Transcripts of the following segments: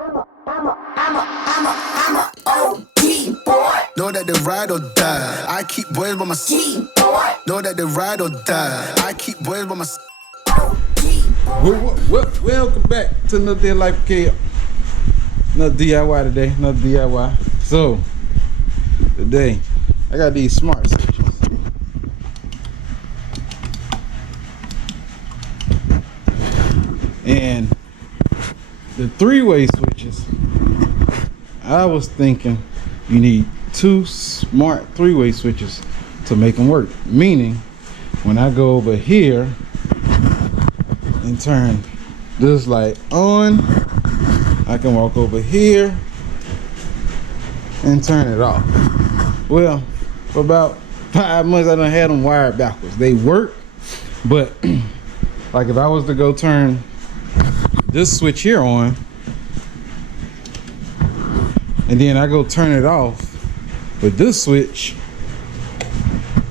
OG boy. Know that they ride or die. I keep boys by my side. Know that they ride or die. I keep boys by my side. Welcome back to another day of Life Care. Another DIY today, another DIY. So, today, I got these smart switches. And the three-way switches, I was thinking you need two smart three-way switches to make them work. Meaning, when I go over here and turn this light on, I can walk over here and turn it off. Well, for about 5 months I done had them wired backwards. They work, but like if I was to go turn this switch here on and then I go turn it off with this switch,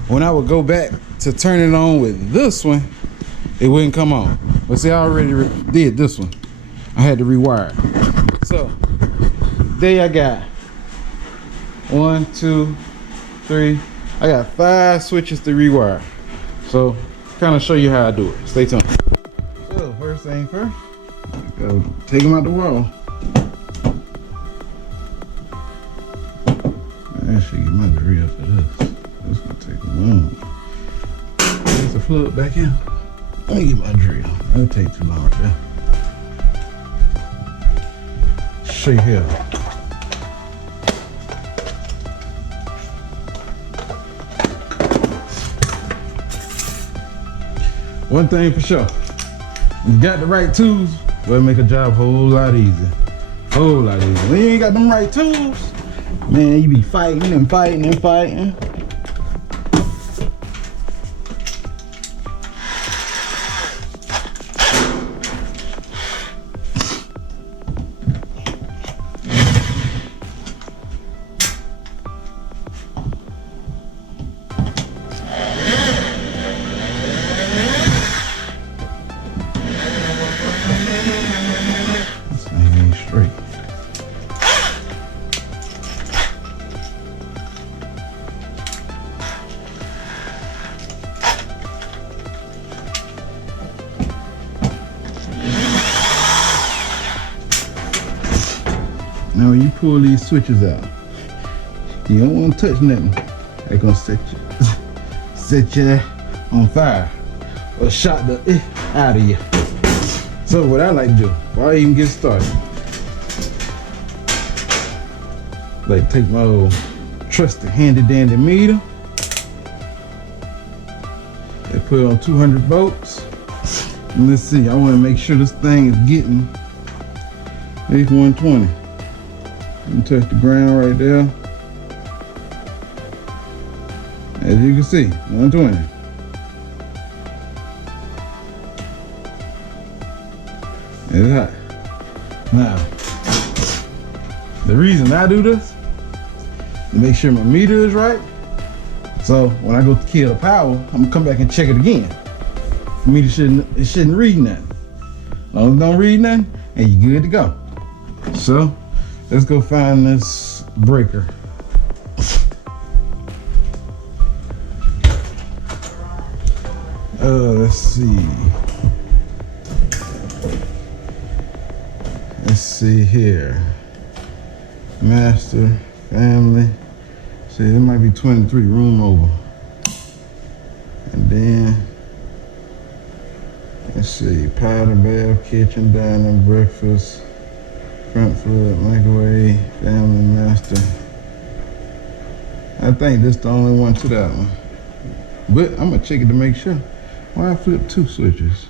when I would go back to turn it on with this one, it wouldn't come on. But see, I already did this one. I had to rewire. So there I got 1, 2, 3. I got 5 switches to rewire. So kind of show you how I do it. Stay tuned. So first thing first, go take them out the wall. I actually get my drill for this. It's gonna take long. There's the plug back in. Let me get my drill. That'll take too long right there. Show you here. One thing for sure, you got the right tools, will make a job a whole lot easier. Whole lot easier. When you ain't got them right tools, man, you be fighting and fighting and fighting. Straight. Now when you pull these switches out, you don't want to touch nothing. They're gonna set you on fire or shot the out of you. So what I like to do, before I even get started, like take my old trusty handy dandy meter and put it on 200 volts. And let's see, I want to make sure this thing is getting at least 120. And touch the ground right there. As you can see, 120. It's hot. Now, the reason I do this, to make sure my meter is right. So when I go to kill the power, I'm gonna come back and check it again. The meter shouldn't read nothing. As long as it don't read nothing, and you're good to go. So let's go find this breaker. Let's see. Let's see here. Master, family. See, it might be 23, room over. And then, let's see, powder bath, kitchen, dining, breakfast, front flood, microwave, family, master. I think this is the only one to that one. But I'm gonna check it to make sure. Why I flip 2 switches?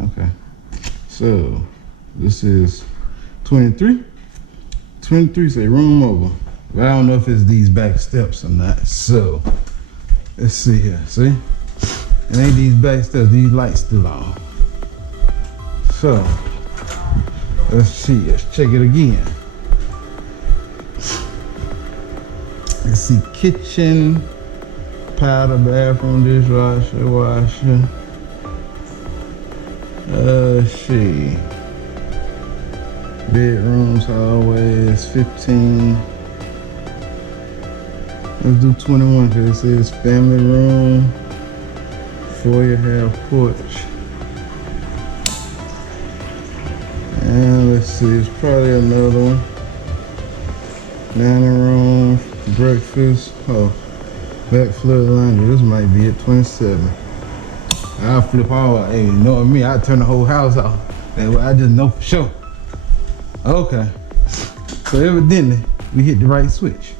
Okay. So this is 23. 23 say room over. But I don't know if it's these back steps or not. So let's see here. See? It ain't these back steps, these lights still on. So let's see, let's check it again. Let's see, kitchen, powder, bathroom, dishwasher, washer. She. Bedrooms, hallways, 15. Let's do 21 because it says family room, foyer, half porch. And let's see, it's probably another one. Dining room, breakfast, back flood laundry. This might be it, 27. I'll flip all, hey, you know what I mean? I'll turn the whole house off. That way I just know for sure. Okay, so evidently we hit the right switch.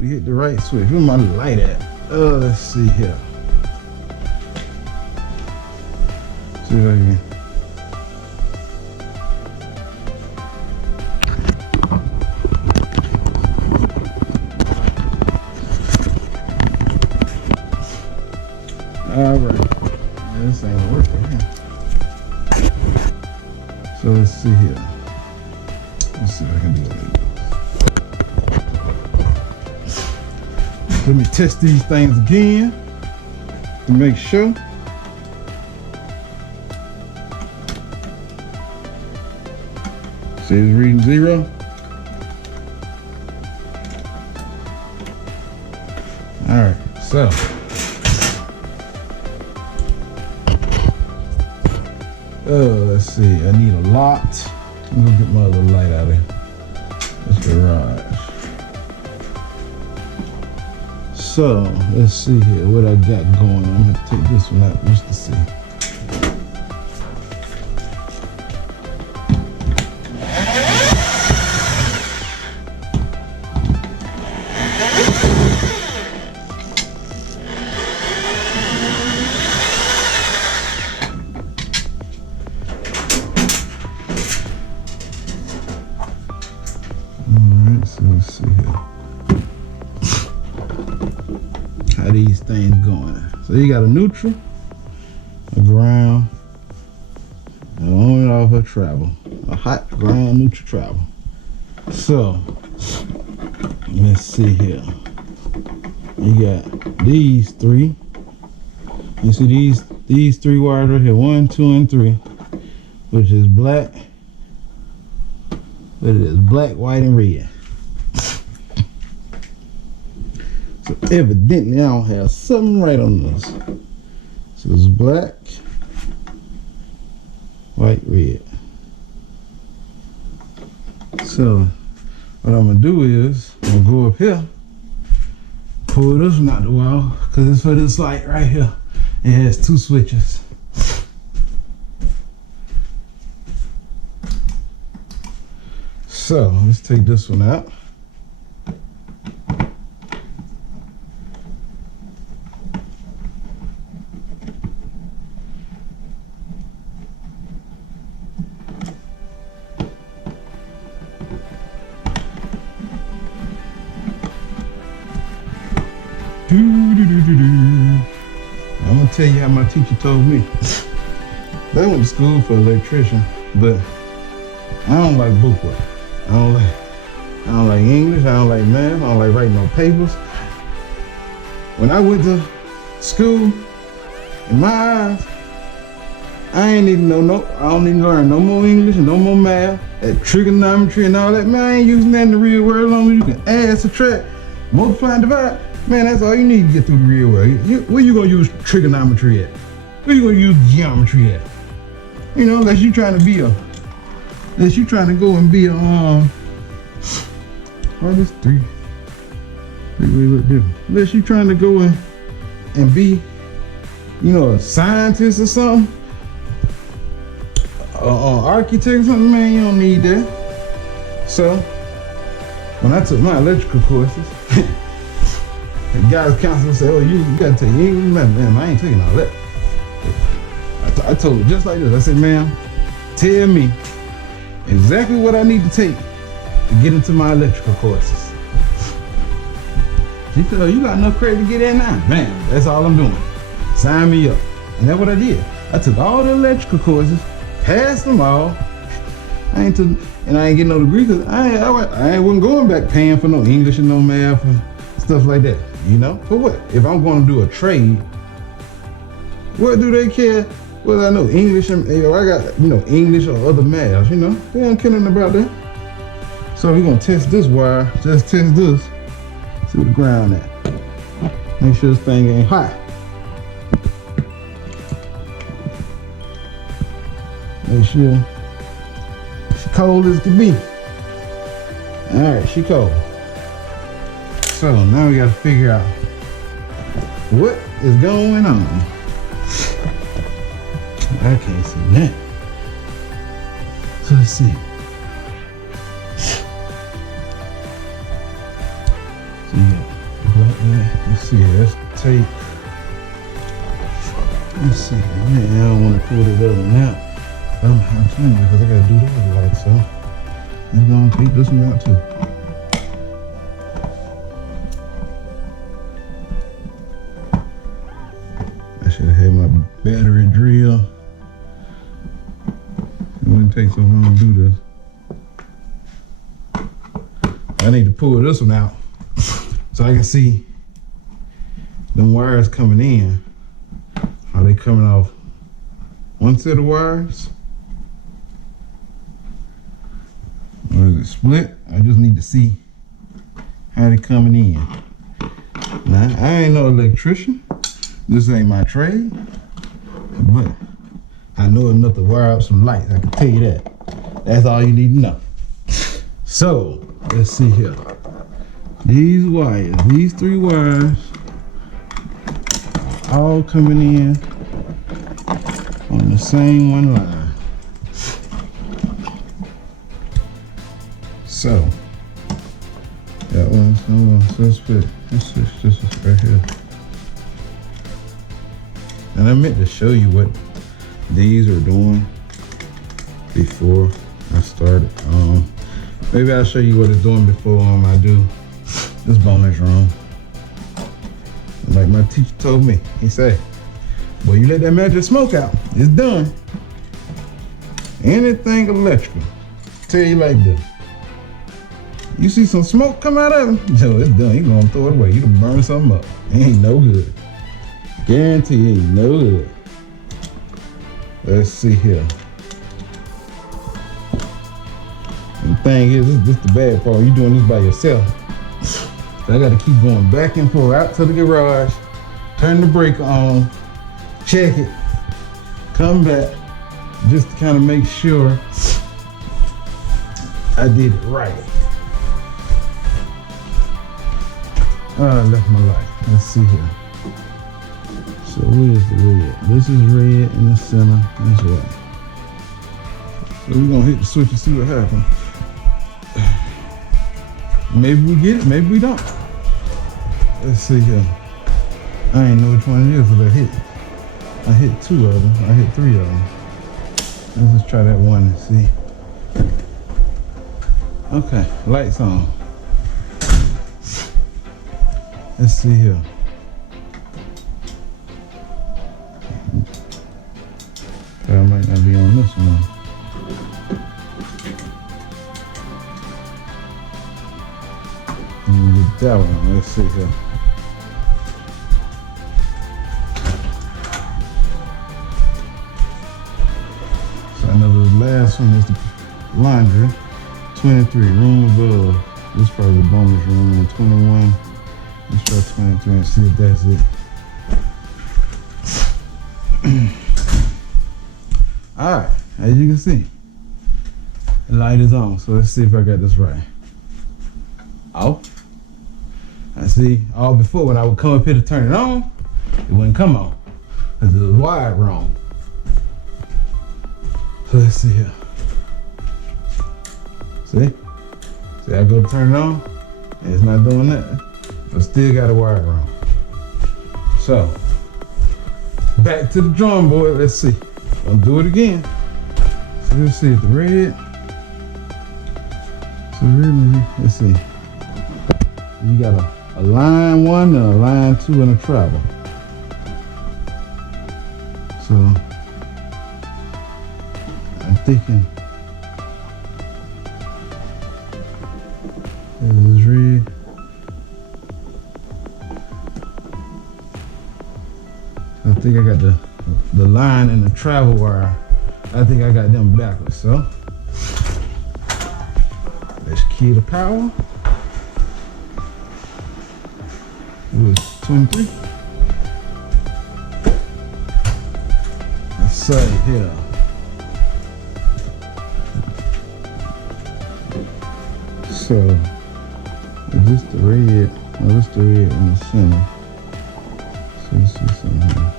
We hit the right switch. Where's my light at? Let's see here. See that again. All right. Yeah, this ain't gonna work for him. So let's see here. Let's see if I can do it like this. Let me test these things again to make sure. See, it's reading 0. All right, so. Let's see, I need a lot. I'm gonna get my other light out of here. That's garage. So, let's see here what I got going. I'm gonna take this one out just to see. So let's see here. How these things going? So you got a neutral, a ground, and on and off of travel. A hot ground neutral travel. So let's see here. You got these 3. You see these 3 wires right here, 1, 2, and 3, which is black. But it is black, white, and red. So evidently I don't have something right on this. So it's black, white, red. So what I'm gonna do is I'm gonna go up here, pull this one out the wall, cause it's for this light right here. It has 2 switches. So let's take this one out. I'm gonna tell you how my teacher told me. They went to school for electrician, but I don't like bookwork. I don't like English. I don't like math. I don't like writing no papers. When I went to school, in my eyes, I ain't need to know I don't need to learn no more English and no more math. That trigonometry and all that, man, I ain't using that in the real world. As long as you can add, subtract, multiply, and divide, man, that's all you need to get through the real world. Where you gonna use trigonometry at? Where you gonna use geometry at? You know, unless you trying to go and be a this 3 look different. Unless you trying to go and be, you know, a scientist or something, architect or something, man, you don't need that. So when I took my electrical courses, the guys counselor said, "Oh, you gotta take English, man. I ain't taking all that." I told her just like this. I said, "Ma'am, tell me exactly what I need to take to get into my electrical courses." She said, "Oh, you got enough credit to get in now?" Man, that's all I'm doing. Sign me up. And that's what I did. I took all the electrical courses, passed them all. I ain't getting no degree because I wasn't going back paying for no English and no math and stuff like that, you know? For what? If I'm going to do a trade, what do they care? Well, I know English and I got, English or other math, They don't care nothing about that. So we're gonna test this wire, just test this. See where the ground at. Make sure this thing ain't hot. Make sure she cold as can be. Alright, she cold. So now we gotta figure out what is going on. I can't see that. So let's see. So you got the black there. Let's see, that's tape. Let's see. Man, I don't want to pull it up now. I'm telling you because I gotta do the other light, so I'm gonna take this one out too. I should have had my battery drill. It wouldn't take so long to do this. I need to pull this one out so I can see them wires coming in. Are they coming off one set of wires? Or is it split? I just need to see how they coming in. Now, I ain't no electrician. This ain't my trade. But I know enough to wire up some lights. I can tell you that. That's all you need to know. So, let's see here. These wires, these 3 wires, all coming in on the same one line. So, that one's so let's put this is right here. And I meant to show you what these are doing before I started. Maybe I'll show you what it's doing before I do this bonus room. Like my teacher told me, he said, well, you let that magic smoke out, it's done. Anything electrical, tell you like this. You see some smoke come out of it, so it's done. You're gonna throw it away. You done burn something up. It ain't no good. Guarantee it ain't no good. Let's see here. And the thing is, this is the bad part. You're doing this by yourself. So I gotta keep going back and forth out to the garage, turn the brake on, check it, come back, just to kind of make sure I did it right. Oh, I left my light. Let's see here. So where's the red? This is red in the center. That's white. So we're gonna hit the switch and see what happens. Maybe we get it, maybe we don't. Let's see here. I ain't know which one it is that I hit 2 of them. I hit 3 of them. Let's just try that one and see. Okay, lights on. Let's see here. I might not be on this one. Get that one. Let's see here. So I know the last one is the laundry. 23, room above. This is probably the bonus room. 21. Let's try 23 and see if that's it. Alright, as you can see, the light is on. So let's see if I got this right. Off. I see all before when I would come up here to turn it on, it wouldn't come on because it was wired wrong. So let's see here. See? See, I go to turn it on and it's not doing that. I still got a wire wrong. So, back to the drawing board. Let's see. I'll do it again. So let's see if the red. So really, let's see. You got a line 1 and a line 2 and a travel. So I'm thinking this is red. I think I got the line and the travel wire. I think I got them backwards. So let's key the power. It was 23. Let's set it here. So is this the red? Oh, this the red in the center. So let's see something here.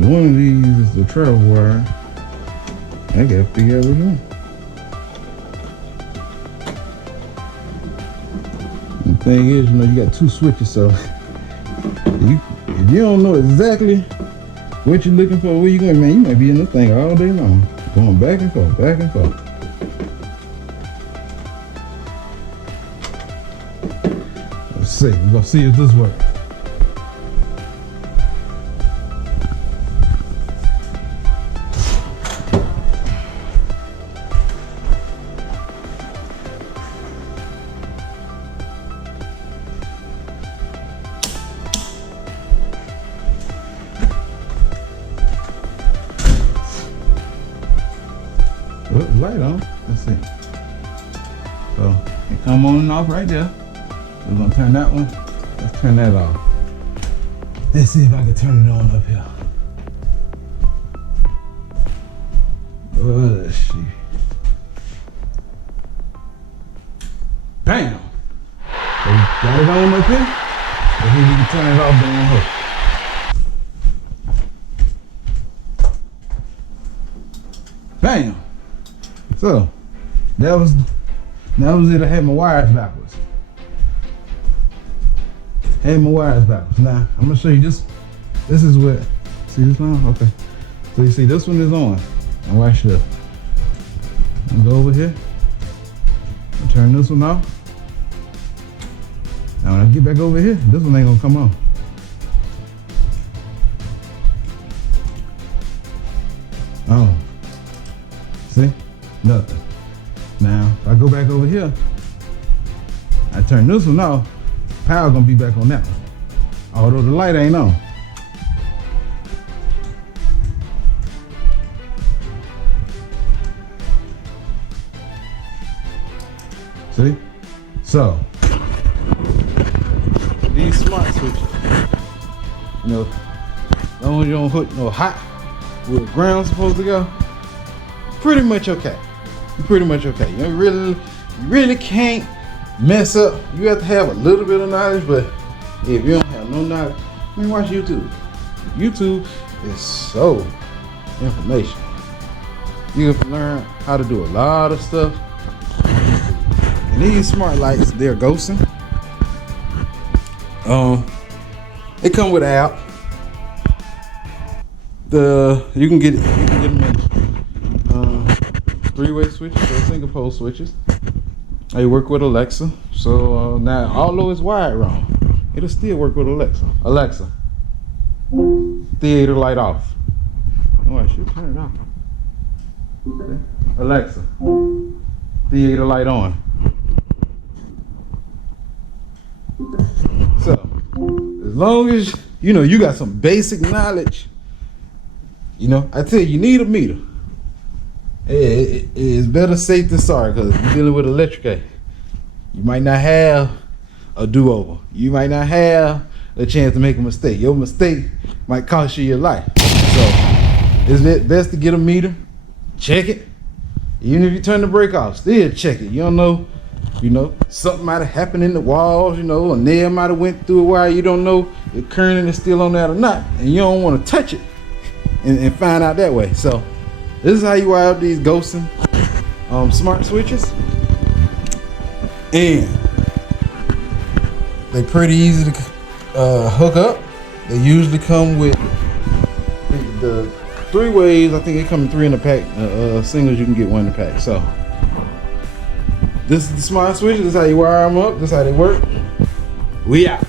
One of these is the travel wire. I gotta figure out which one. The thing is, you know, you got two switches, so if you don't know exactly what you're looking for, where you going, man, you might be in the thing all day long, going back and forth, back and forth. Let's see. We're gonna see if this works. Light on. Let's see. So it come on and off right there. We're gonna turn that one. Let's turn that off. Let's see if I can turn it on up here. Let's see. Bam! So we got it on up here. And then we can turn it off down here. Bam! So that was it. I had my wires backwards. Now I'm gonna show you this. This is what. See this now? Okay. So you see this one is on. And watch this. I'm gonna go over here. I'll turn this one off. Now when I get back over here, this one ain't gonna come on. Oh. See? Nothing. Now, if I go back over here, I turn this one off, power gonna be back on that one. Although the light ain't on. See? So, these smart switches, you know, as long as you don't hook no hot where the ground's supposed to go, pretty much okay. You're pretty much okay. You really can't mess up. You have to have a little bit of knowledge, but if you don't have no knowledge, I mean, watch YouTube. YouTube is so information. You can learn how to do a lot of stuff. And these smart lights, they're ghosting. They come with an app. You can get them in three-way switches or single pole switches. They work with Alexa. So now, although it's wired wrong, it'll still work with Alexa. Alexa, theater light off. Oh, I should turn it off. Okay. Alexa, theater light on. So, as long as you know you got some basic knowledge, you know, I tell you need a meter. It's better safe than sorry, because you're dealing with electric. You might not have a do-over. You might not have a chance to make a mistake. Your mistake might cost you your life. So it's best to get a meter, check it. Even if you turn the brake off, still check it. You don't know, you know, something might have happened in the walls, you know, a nail might have went through a wire. You don't know if current is still on that or not, and you don't want to touch it and find out that way. So this is how you wire up these ghosting smart switches, and they're pretty easy to hook up. They usually come with the 3 ways. I think they come in 3 in a pack. Singles, you can get 1 in a pack. So this is the smart switches. This is how you wire them up. This is how they work. We out.